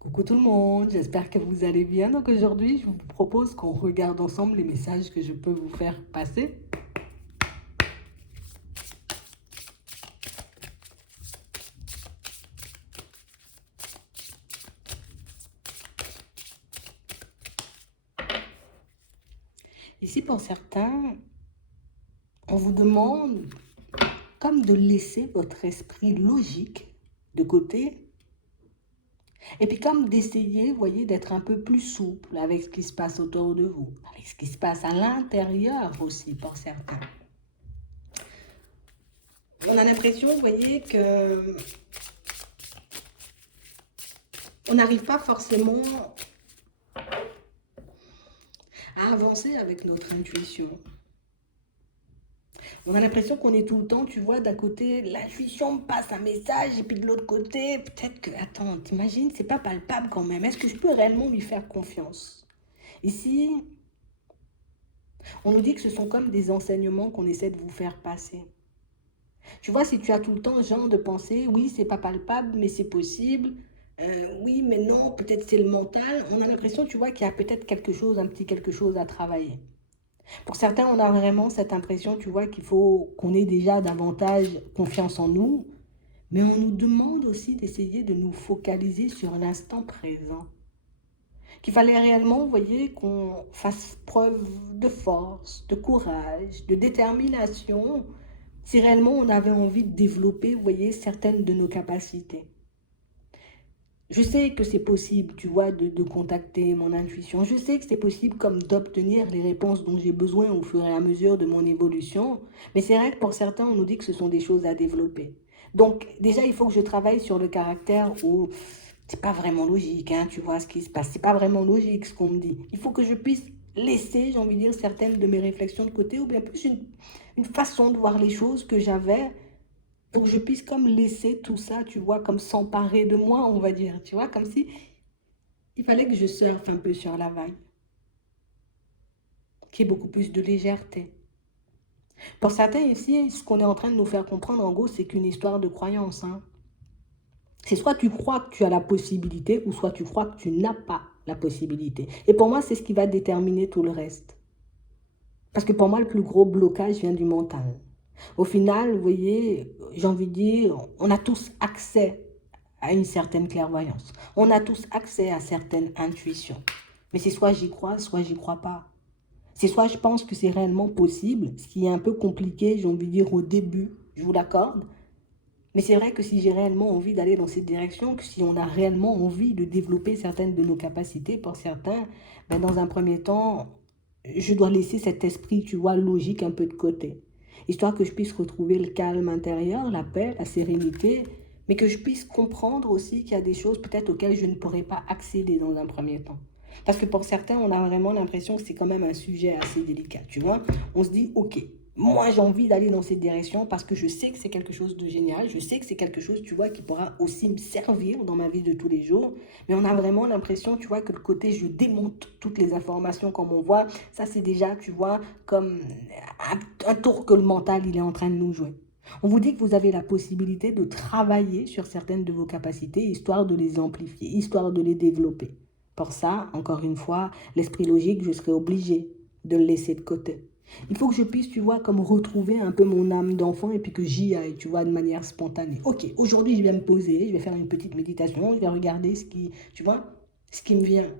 Coucou tout le monde, j'espère que vous allez bien. Donc aujourd'hui, je vous propose qu'on regarde ensemble les messages que je peux vous faire passer. Ici, pour certains, on vous demande comme de laisser votre esprit logique de côté et puis comme d'essayer, vous voyez, d'être un peu plus souple avec ce qui se passe autour de vous, avec ce qui se passe à l'intérieur aussi pour certains. On a l'impression, vous voyez, que on n'arrive pas forcément à avancer avec notre intuition. On a l'impression qu'on est tout le temps, tu vois, d'un côté, l'intuition me passe un message, et puis de l'autre côté, peut-être que, attends, t'imagines, c'est pas palpable quand même. Est-ce que je peux réellement lui faire confiance? Ici, on nous dit que ce sont comme des enseignements qu'on essaie de vous faire passer. Tu vois, si tu as tout le temps le genre de penser, oui, c'est pas palpable, mais c'est possible, oui, mais non, peut-être c'est le mental, on a l'impression, tu vois, qu'il y a peut-être quelque chose, un petit quelque chose à travailler. Pour certains, on a vraiment cette impression, tu vois, qu'il faut qu'on ait déjà davantage confiance en nous, mais on nous demande aussi d'essayer de nous focaliser sur l'instant présent. Qu'il fallait réellement, vous voyez, qu'on fasse preuve de force, de courage, de détermination, si réellement on avait envie de développer, vous voyez, certaines de nos capacités. Je sais que c'est possible, tu vois, de contacter mon intuition. Je sais que c'est possible comme d'obtenir les réponses dont j'ai besoin au fur et à mesure de mon évolution. Mais c'est vrai que pour certains, on nous dit que ce sont des choses à développer. Donc déjà, il faut que je travaille sur le caractère où c'est pas vraiment logique, hein, tu vois ce qui se passe. C'est pas vraiment logique ce qu'on me dit. Il faut que je puisse laisser, j'ai envie de dire, certaines de mes réflexions de côté ou bien plus une façon de voir les choses que j'avais pour que je puisse comme laisser tout ça, tu vois, comme s'emparer de moi, on va dire, tu vois, comme si il fallait que je surfe un peu sur la vague, qu'il y ait beaucoup plus de légèreté. Pour certains ici, ce qu'on est en train de nous faire comprendre, en gros, c'est qu'une histoire de croyance, hein. C'est soit tu crois que tu as la possibilité, ou soit tu crois que tu n'as pas la possibilité. Et pour moi, c'est ce qui va déterminer tout le reste. Parce que pour moi, le plus gros blocage vient du mental. Au final, vous voyez, j'ai envie de dire, on a tous accès à une certaine clairvoyance. On a tous accès à certaines intuitions. Mais c'est soit j'y crois pas. C'est soit je pense que c'est réellement possible, ce qui est un peu compliqué, j'ai envie de dire au début, je vous l'accorde. Mais c'est vrai que si j'ai réellement envie d'aller dans cette direction, que si on a réellement envie de développer certaines de nos capacités, pour certains, ben dans un premier temps, je dois laisser cet esprit, tu vois, logique un peu de côté. Histoire que je puisse retrouver le calme intérieur, la paix, la sérénité, mais que je puisse comprendre aussi qu'il y a des choses peut-être auxquelles je ne pourrais pas accéder dans un premier temps. Parce que pour certains, on a vraiment l'impression que c'est quand même un sujet assez délicat, tu vois. On se dit, ok, moi j'ai envie d'aller dans cette direction parce que je sais que c'est quelque chose de génial, je sais que c'est quelque chose, tu vois, qui pourra aussi me servir dans ma vie de tous les jours, mais on a vraiment l'impression, tu vois, que le côté je démonte toutes les informations comme on voit, ça c'est déjà, tu vois, comme un tour que le mental il est en train de nous jouer. On vous dit que vous avez la possibilité de travailler sur certaines de vos capacités, histoire de les amplifier, histoire de les développer. Pour ça, encore une fois, l'esprit logique, je serai obligé de le laisser de côté. Il faut que je puisse, tu vois, comme retrouver un peu mon âme d'enfant et puis que j'y aille, tu vois, de manière spontanée. Ok, aujourd'hui, je vais me poser, je vais faire une petite méditation, je vais regarder ce qui, tu vois, ce qui me vient.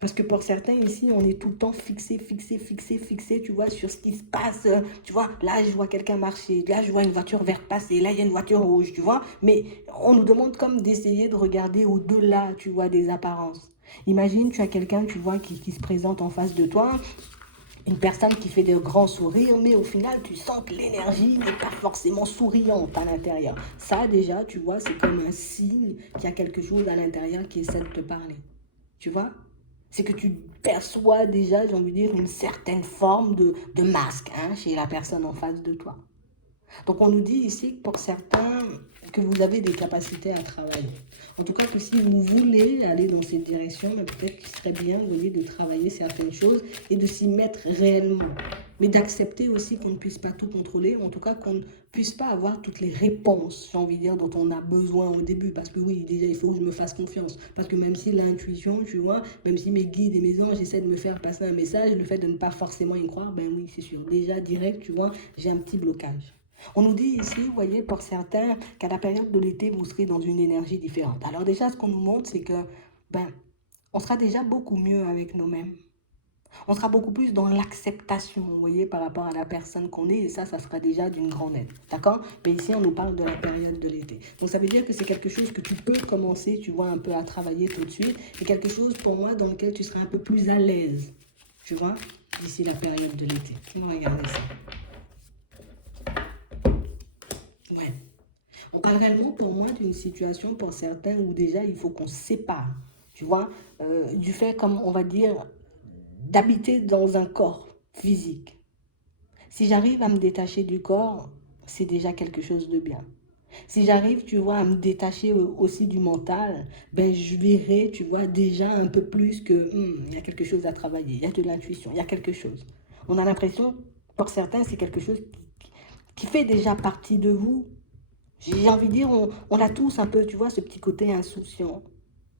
Parce que pour certains ici, on est tout le temps fixé, tu vois, sur ce qui se passe. Tu vois, là, je vois quelqu'un marcher, là, je vois une voiture verte passer, là, il y a une voiture rouge, tu vois. Mais on nous demande comme d'essayer de regarder au-delà, tu vois, des apparences. Imagine, tu as quelqu'un, tu vois, qui se présente en face de toi, une personne qui fait de grands sourires, mais au final, tu sens que l'énergie n'est pas forcément souriante à l'intérieur. Ça, déjà, tu vois, c'est comme un signe qu'il y a quelque chose à l'intérieur qui essaie de te parler. Tu vois? C'est que tu perçois déjà, j'ai envie de dire, une certaine forme de masque, hein, chez la personne en face de toi. Donc on nous dit ici que pour certains, que vous avez des capacités à travailler. En tout cas, que si vous voulez aller dans cette direction, peut-être qu'il serait bien, vous voyez, de travailler certaines choses et de s'y mettre réellement. mais d'accepter aussi qu'on ne puisse pas tout contrôler, en tout cas qu'on ne puisse pas avoir toutes les réponses, j'ai envie de dire, dont on a besoin au début, parce que oui, déjà, il faut que je me fasse confiance, parce que même si l'intuition, tu vois, même si mes guides et mes anges essaient de me faire passer un message, le fait de ne pas forcément y croire, ben oui, c'est sûr, déjà, direct, tu vois, j'ai un petit blocage. On nous dit ici, vous voyez, pour certains, qu'à la période de l'été, vous serez dans une énergie différente. Alors déjà, ce qu'on nous montre, c'est que, ben, on sera déjà beaucoup mieux avec nous-mêmes. On sera beaucoup plus dans l'acceptation, vous voyez, par rapport à la personne qu'on est, et ça sera déjà d'une grande aide, d'accord? Mais ici, on nous parle de la période de l'été. Donc, ça veut dire que c'est quelque chose que tu peux commencer, tu vois, un peu à travailler tout de suite, et quelque chose, pour moi, dans lequel tu seras un peu plus à l'aise, tu vois, d'ici la période de l'été. On va regarder ça. Ouais. On parle réellement, pour moi, d'une situation, pour certains, où déjà, il faut qu'on se sépare, tu vois, du fait, comme on va dire, d'habiter dans un corps physique. Si j'arrive à me détacher du corps, c'est déjà quelque chose de bien. Si j'arrive, tu vois, à me détacher aussi du mental, ben je verrai, tu vois, déjà un peu plus que il y a quelque chose à travailler, il y a de l'intuition, il y a quelque chose. On a l'impression, pour certains, c'est quelque chose qui fait déjà partie de vous. J'ai envie de dire, on a tous un peu, tu vois, ce petit côté insouciant.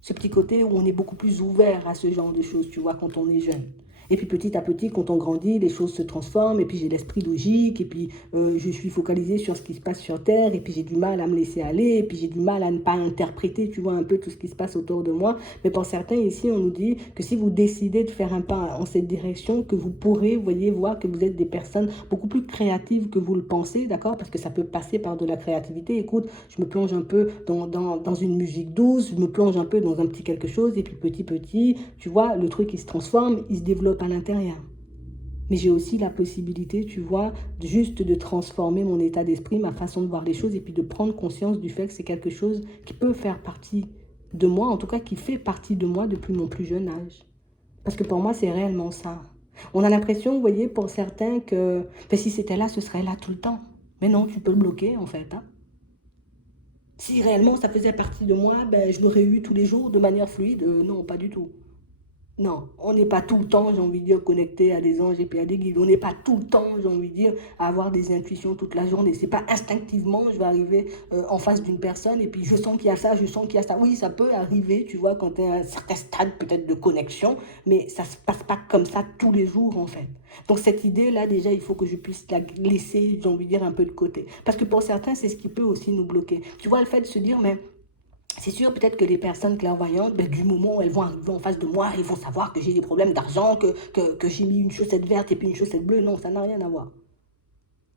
Ce petit côté où on est beaucoup plus ouvert à ce genre de choses, tu vois, quand on est jeune. Et puis petit à petit, quand on grandit, les choses se transforment, et puis j'ai l'esprit logique, et puis je suis focalisé sur ce qui se passe sur Terre, et puis j'ai du mal à me laisser aller, et puis j'ai du mal à ne pas interpréter, tu vois, un peu tout ce qui se passe autour de moi. Mais pour certains ici, on nous dit que si vous décidez de faire un pas en cette direction, que vous pourrez, vous voyez, voir que vous êtes des personnes beaucoup plus créatives que vous le pensez, d'accord? Parce que ça peut passer par de la créativité. Écoute, je me plonge un peu dans une musique douce, je me plonge un peu dans un petit quelque chose, et puis petit, tu vois, le truc il se transforme, il se développe à l'intérieur. Mais j'ai aussi la possibilité, tu vois, juste de transformer mon état d'esprit, ma façon de voir les choses, et puis de prendre conscience du fait que c'est quelque chose qui peut faire partie de moi, en tout cas qui fait partie de moi depuis mon plus jeune âge. Parce que pour moi, c'est réellement ça. On a l'impression, vous voyez, pour certains que ben, si c'était là, ce serait là tout le temps. Mais non, tu peux le bloquer, en fait. Hein. Si réellement ça faisait partie de moi, ben, je l'aurais eu tous les jours de manière fluide. Non, pas du tout. Non, on n'est pas tout le temps, j'ai envie de dire, connecté à des anges et puis à des guides. On n'est pas tout le temps, j'ai envie de dire, à avoir des intuitions toute la journée. C'est pas instinctivement, je vais arriver en face d'une personne et puis je sens qu'il y a ça, je sens qu'il y a ça. Oui, ça peut arriver, tu vois, quand tu es à un certain stade peut-être de connexion, mais ça se passe pas comme ça tous les jours, en fait. Donc cette idée-là, déjà, il faut que je puisse la laisser, j'ai envie de dire, un peu de côté. Parce que pour certains, c'est ce qui peut aussi nous bloquer. Tu vois, le fait de se dire, mais c'est sûr, peut-être que les personnes clairvoyantes, ben, du moment où elles vont arriver en face de moi, elles vont savoir que j'ai des problèmes d'argent, que j'ai mis une chaussette verte et puis une chaussette bleue. Non, ça n'a rien à voir.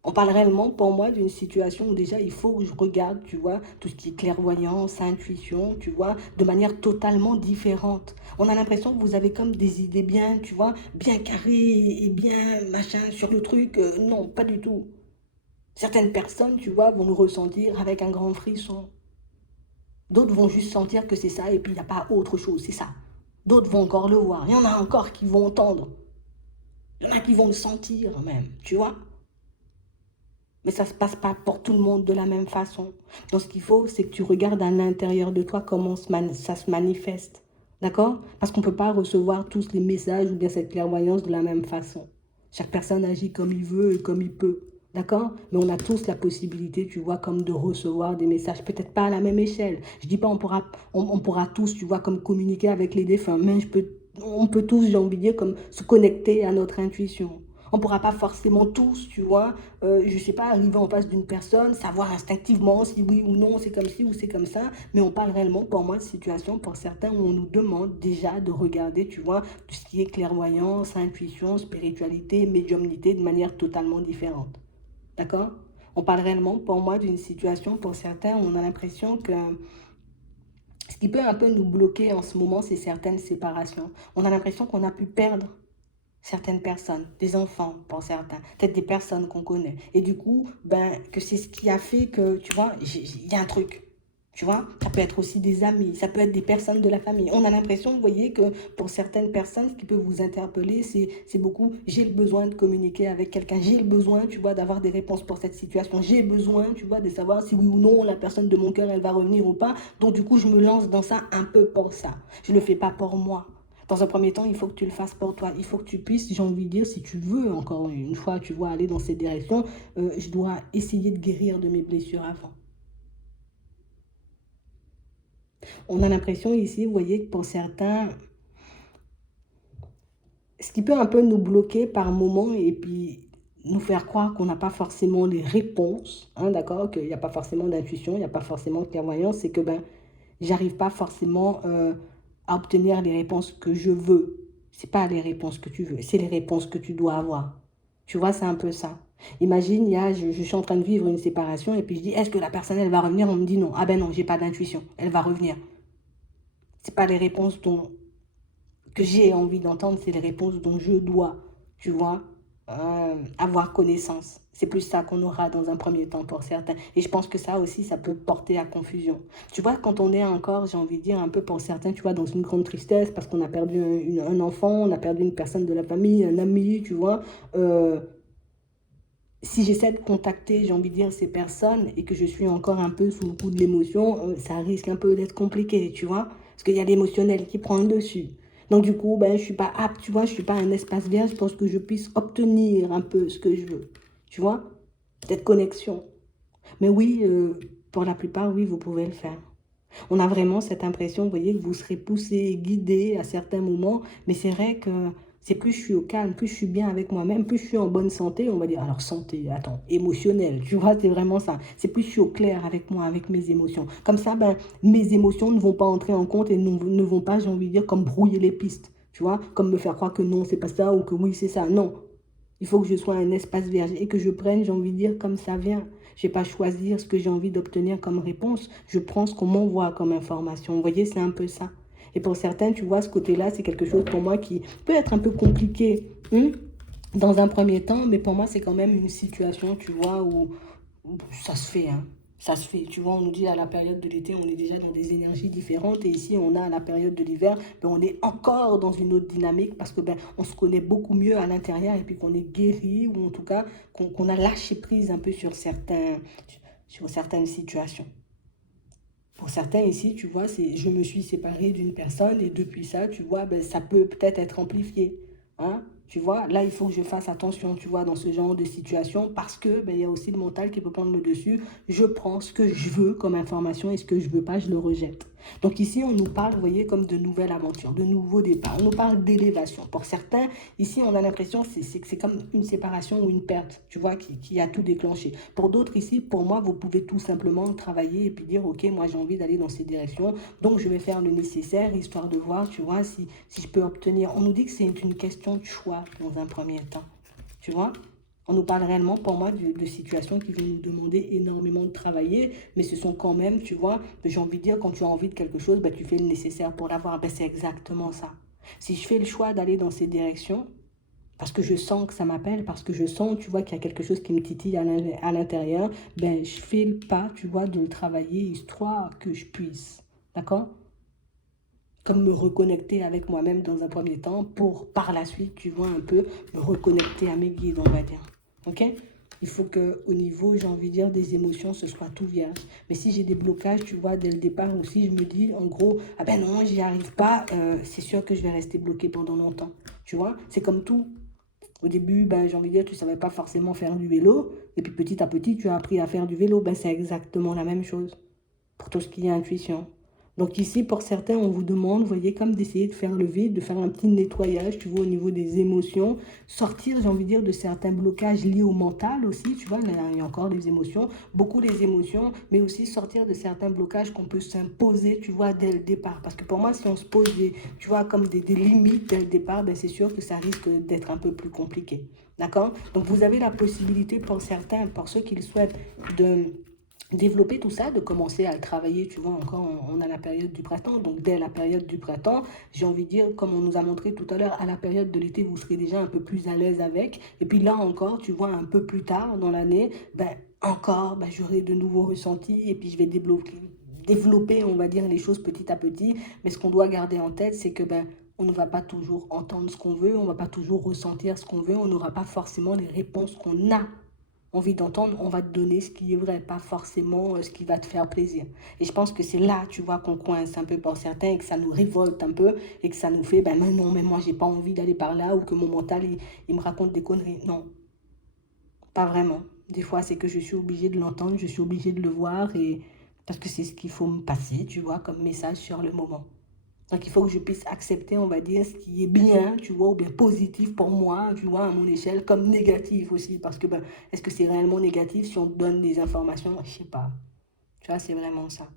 On parle réellement, pour moi, d'une situation où déjà il faut que je regarde, tu vois, tout ce qui est clairvoyance, intuition, tu vois, de manière totalement différente. On a l'impression que vous avez comme des idées bien, tu vois, bien carrées et bien machin sur le truc. Non, pas du tout. Certaines personnes, tu vois, vont nous ressentir avec un grand frisson. D'autres vont juste sentir que c'est ça et puis il n'y a pas autre chose, c'est ça. D'autres vont encore le voir. Il y en a encore qui vont entendre. Il y en a qui vont le sentir même, tu vois. Mais ça ne se passe pas pour tout le monde de la même façon. Donc ce qu'il faut, c'est que tu regardes à l'intérieur de toi comment ça se manifeste. D'accord? Parce qu'on ne peut pas recevoir tous les messages ou bien cette clairvoyance de la même façon. Chaque personne agit comme il veut et comme il peut. D'accord? Mais on a tous la possibilité, tu vois, comme de recevoir des messages, peut-être pas à la même échelle. Je dis pas on pourra tous, tu vois, comme communiquer avec les défunts, mais on peut tous, j'ai envie de dire, comme se connecter à notre intuition. On ne pourra pas forcément tous, tu vois, je ne sais pas, arriver en face d'une personne, savoir instinctivement si oui ou non c'est comme ci ou c'est comme ça, mais on parle réellement pour moi de situation pour certains où on nous demande déjà de regarder, tu vois, tout ce qui est clairvoyance, intuition, spiritualité, médiumnité de manière totalement différente. D'accord? On parle réellement pour moi d'une situation pour certains où on a l'impression que ce qui peut un peu nous bloquer en ce moment, c'est certaines séparations. On a l'impression qu'on a pu perdre certaines personnes, des enfants pour certains, peut-être des personnes qu'on connaît. Et du coup, ben, que c'est ce qui a fait que, tu vois, il y a un truc. Tu vois, ça peut être aussi des amis, ça peut être des personnes de la famille. On a l'impression, vous voyez, que pour certaines personnes, ce qui peut vous interpeller, c'est beaucoup, j'ai le besoin de communiquer avec quelqu'un, j'ai le besoin, tu vois, d'avoir des réponses pour cette situation, j'ai besoin, tu vois, de savoir si oui ou non la personne de mon cœur, elle va revenir ou pas. Donc du coup, je me lance dans ça un peu pour ça. Je ne le fais pas pour moi. Dans un premier temps, il faut que tu le fasses pour toi. Il faut que tu puisses, j'ai envie de dire, si tu veux, encore une fois, tu vois, aller dans cette direction, je dois essayer de guérir de mes blessures avant. On a l'impression ici, vous voyez, que pour certains, ce qui peut un peu nous bloquer par moment et puis nous faire croire qu'on n'a pas forcément les réponses, hein, d'accord, qu'il n'y a pas forcément d'intuition, il n'y a pas forcément de clairvoyance, c'est que ben, j'arrive pas forcément à obtenir les réponses que je veux. C'est pas les réponses que tu veux, c'est les réponses que tu dois avoir. Tu vois, c'est un peu ça. Imagine, je suis en train de vivre une séparation et puis je dis, est-ce que la personne, elle va revenir? On me dit non. Ah ben non, j'ai pas d'intuition. Elle va revenir. C'est pas les réponses que j'ai envie d'entendre, c'est les réponses dont je dois, tu vois, avoir connaissance. C'est plus ça qu'on aura dans un premier temps pour certains. Et je pense que ça aussi, ça peut porter à confusion. Tu vois, quand on est encore, j'ai envie de dire, un peu pour certains, tu vois, dans une grande tristesse, parce qu'on a perdu un enfant, on a perdu une personne de la famille, un ami, tu vois, si j'essaie de contacter, j'ai envie de dire, ces personnes et que je suis encore un peu sous le coup de l'émotion, ça risque un peu d'être compliqué, tu vois, parce qu'il y a l'émotionnel qui prend le dessus. Donc du coup, ben, je suis pas apte, tu vois, je suis pas un espace vierge pour que je puisse obtenir un peu ce que je veux, tu vois, cette connexion. Mais oui, pour la plupart, oui, vous pouvez le faire. On a vraiment cette impression, vous voyez, que vous serez poussé, guidé à certains moments, mais c'est vrai que c'est plus je suis au calme, plus je suis bien avec moi-même, plus je suis en bonne santé, on va dire, alors santé, attends, émotionnelle, tu vois, c'est vraiment ça. C'est plus je suis au clair avec moi, avec mes émotions. Comme ça, ben, mes émotions ne vont pas entrer en compte et ne vont pas, j'ai envie de dire, comme brouiller les pistes, tu vois, comme me faire croire que non, c'est pas ça ou que oui, c'est ça. Non, il faut que je sois un espace vierge et que je prenne, j'ai envie de dire, comme ça vient. Je n'ai pas à choisir ce que j'ai envie d'obtenir comme réponse. Je prends ce qu'on m'envoie comme information. Vous voyez, c'est un peu ça. Et pour certains, tu vois, ce côté-là, c'est quelque chose pour moi qui peut être un peu compliqué dans un premier temps, mais pour moi, c'est quand même une situation, tu vois, où ça se fait, hein. Ça se fait. Tu vois, on nous dit à la période de l'été, on est déjà dans des énergies différentes. Et ici, on a à la période de l'hiver, ben, on est encore dans une autre dynamique parce que ben, on se connaît beaucoup mieux à l'intérieur et puis qu'on est guéri ou en tout cas qu'on a lâché prise un peu sur certaines situations. Pour certains ici, tu vois, je me suis séparée d'une personne et depuis ça, tu vois, ben, ça peut peut-être être amplifié. Hein? Tu vois, là, il faut que je fasse attention, tu vois, dans ce genre de situation parce que ben, il y a aussi le mental qui peut prendre le dessus. Je prends ce que je veux comme information et ce que je veux pas, je le rejette. Donc ici, on nous parle, vous voyez, comme de nouvelles aventures, de nouveaux départs. On nous parle d'élévation. Pour certains, ici, on a l'impression que c'est comme une séparation ou une perte, tu vois, qui a tout déclenché. Pour d'autres ici, pour moi, vous pouvez tout simplement travailler et puis dire, OK, moi, j'ai envie d'aller dans ces directions, donc je vais faire le nécessaire, histoire de voir, tu vois, si je peux obtenir. On nous dit que c'est une question de choix dans un premier temps, tu vois. On nous parle réellement, pour moi, de situations qui vont nous demander énormément de travailler, mais ce sont quand même, tu vois, j'ai envie de dire, quand tu as envie de quelque chose, ben, tu fais le nécessaire pour l'avoir. Ben, c'est exactement ça. Si je fais le choix d'aller dans ces directions, parce que je sens que ça m'appelle, parce que je sens, tu vois, qu'il y a quelque chose qui me titille à l'intérieur, ben, je fais le pas, tu vois, de le travailler, histoire que je puisse, d'accord? Comme me reconnecter avec moi-même dans un premier temps, pour par la suite, tu vois, un peu me reconnecter à mes guides, on va dire. Ok? Il faut que au niveau, j'ai envie de dire, des émotions, ce soit tout vierge. Mais si j'ai des blocages, tu vois, dès le départ aussi, je me dis, en gros, ah ben non, j'y arrive pas, c'est sûr que je vais rester bloqué pendant longtemps. Tu vois? C'est comme tout. Au début, ben, j'ai envie de dire, tu ne savais pas forcément faire du vélo. Et puis petit à petit, tu as appris à faire du vélo. Ben, c'est exactement la même chose pour tout ce qui est intuition. Donc ici, pour certains, on vous demande, vous voyez, comme d'essayer de faire le vide, de faire un petit nettoyage, tu vois, au niveau des émotions, sortir, j'ai envie de dire, de certains blocages liés au mental aussi, tu vois, là, il y a encore les émotions, beaucoup les émotions, mais aussi sortir de certains blocages qu'on peut s'imposer, tu vois, dès le départ. Parce que pour moi, si on se pose, tu vois, comme des limites dès le départ, ben, c'est sûr que ça risque d'être un peu plus compliqué. D'accord? Donc vous avez la possibilité pour certains, pour ceux qui le souhaitent, de développer tout ça, de commencer à le travailler, tu vois, encore on a la période du printemps, donc dès la période du printemps, j'ai envie de dire, comme on nous a montré tout à l'heure, à la période de l'été, vous serez déjà un peu plus à l'aise avec, et puis là encore, tu vois, un peu plus tard dans l'année, ben encore, ben, j'aurai de nouveaux ressentis, et puis je vais développer, on va dire, les choses petit à petit, mais ce qu'on doit garder en tête, c'est que, ben, on ne va pas toujours entendre ce qu'on veut, on ne va pas toujours ressentir ce qu'on veut, on n'aura pas forcément les réponses qu'on a envie d'entendre, on va te donner ce qui est vrai, pas forcément ce qui va te faire plaisir. Et je pense que c'est là, tu vois, qu'on coince un peu pour certains et que ça nous révolte un peu et que ça nous fait, ben mais non, mais moi, j'ai pas envie d'aller par là ou que mon mental, il me raconte des conneries. Non, pas vraiment. Des fois, c'est que je suis obligée de l'entendre, je suis obligée de le voir et parce que c'est ce qu'il faut me passer, tu vois, comme message sur le moment. Donc, il faut que je puisse accepter, on va dire, ce qui est bien, tu vois, ou bien positif pour moi, tu vois, à mon échelle, comme négatif aussi. Parce que, ben, est-ce que c'est réellement négatif si on te donne des informations? Je sais pas. Tu vois, c'est vraiment ça.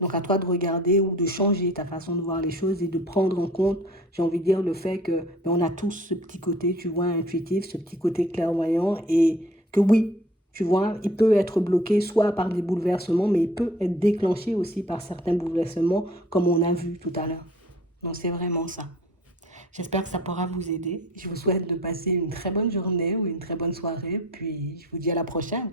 Donc, à toi de regarder ou de changer ta façon de voir les choses et de prendre en compte, j'ai envie de dire, le fait que ben, on a tous ce petit côté, tu vois, intuitif, ce petit côté clairvoyant et que oui, tu vois, il peut être bloqué soit par des bouleversements, mais il peut être déclenché aussi par certains bouleversements, comme on a vu tout à l'heure. Donc, c'est vraiment ça. J'espère que ça pourra vous aider. Je vous souhaite de passer une très bonne journée ou une très bonne soirée, puis je vous dis à la prochaine.